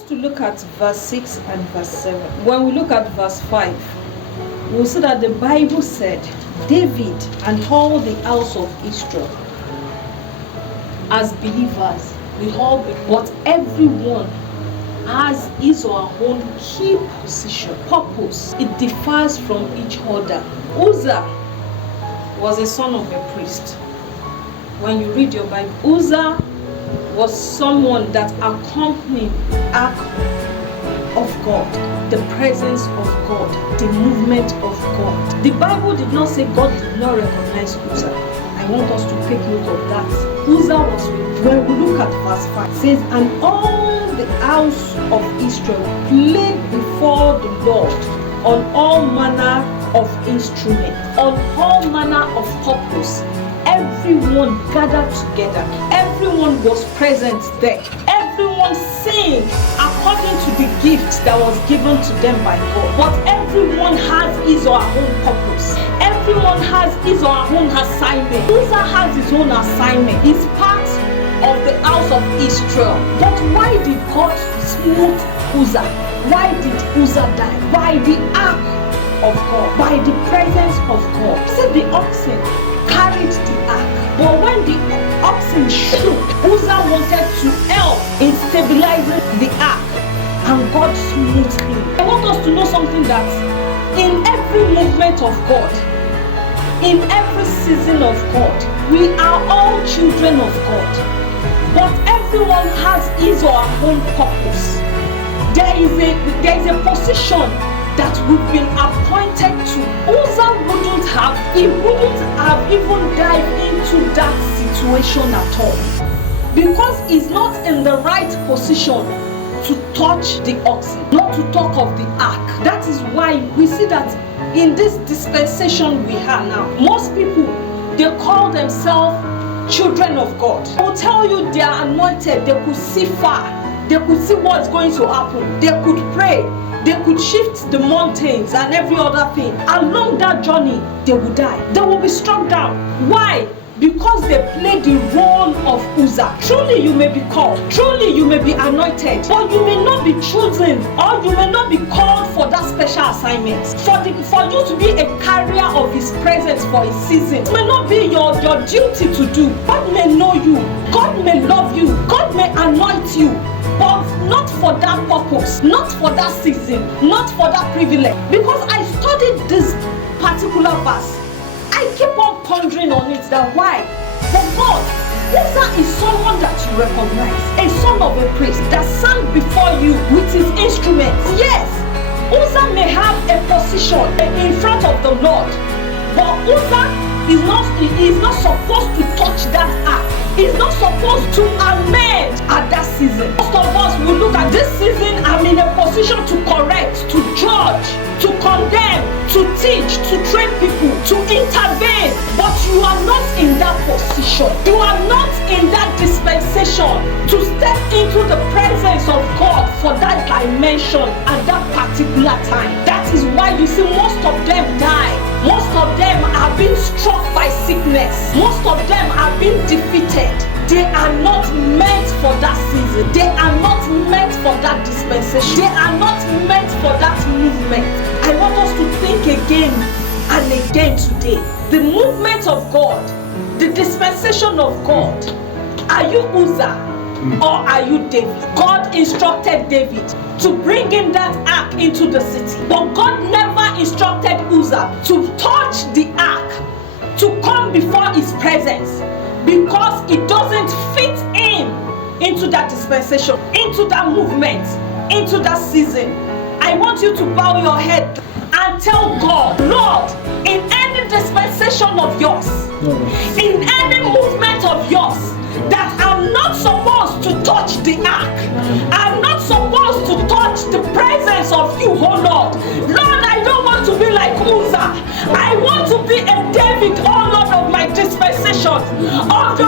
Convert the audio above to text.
us to look at verse 6 and verse 7. When we look at verse 5, we'll see that the Bible said, David and all the house of Israel, as believers, but everyone has his or her own key position, purpose. It differs from each other. Uzzah was a son of a priest. When you read your Bible, Uzzah was someone that accompanied the ark of God, the presence of God, the movement of God. The Bible did not say God did not recognize Uzzah. I want us to take note of that. Uzzah was with. When we look at verse 5, it says, and all the house of Israel played before the Lord on all manner of instruments, on all manner of purpose. Everyone gathered together. Everyone was present there. Everyone sang according to the gift that was given to them by God. But everyone has his or her own purpose. Everyone has his or her own assignment. Uzzah has his own assignment. He's part of the house of Israel. But why did God smite Uzzah? Why did Uzzah die? By the ark of God, by the presence of God. See, the oxen carried the ark, but when the oxen shook, Uzzah wanted to help in stabilizing the ark, and God smote him. I want us to know something, that in every movement of God, in every season of God, we are all children of God, but everyone has his or her own purpose. There is a position that we've been appointed to. Uzzah wouldn't have even dived into that situation at all, because he's not in the right position to touch the oxen, not to talk of the ark. That is why we see that in this dispensation we have now, most people, they call themselves children of God. I will tell you, they are anointed, they could see far, they could see what's going to happen, they could pray, they could shift the mountains and every other thing. Along that journey, they will die. They will be struck down. Why? Because they play the role of Uzzah. Truly you may be called, truly you may be anointed, but you may not be chosen, or you may not be called for that special assignment. For you to be a carrier of his presence for a season, it may not be your duty to do. God may know you, God may love you, God may anoint you, but not for that purpose, not for that season, not for that privilege. Because I studied this particular verse, I keep on pondering on it, that why? For God, Uzzah is someone that you recognize, a son of a priest that sang before you with his instruments. Yes, Uzzah may have a position in front of the Lord, but Uzzah is not supposed to touch that ark. He's not supposed to amend at that season. Most of us will look at this season, I'm in a position to correct, to judge, to condemn, to teach, to train people, to intervene. But you are not in that position. You are not in that dispensation to step into the presence of God for that dimension at that particular time. That is why you see most of them die. Most of them are being struck by sickness. Most of them are being defeated. They are not meant for that season. They are not meant for that dispensation. They are not meant for that movement. I want us to think again and again today. The movement of God, the dispensation of God. Are you Uzzah or are you David? God instructed David to bring in that ark into the city, but God never instructed Uzzah to touch the ark, to come before his presence, because it doesn't fit into that dispensation, into that movement, into that season. I want you to bow your head and tell God, Lord, in any dispensation of yours, in any movement of yours, that I'm not supposed to touch the ark, I'm not supposed to touch the presence of you, oh Lord. Lord, I don't want to be like Uzzah. I want to be a David, oh Lord, of my dispensation, of the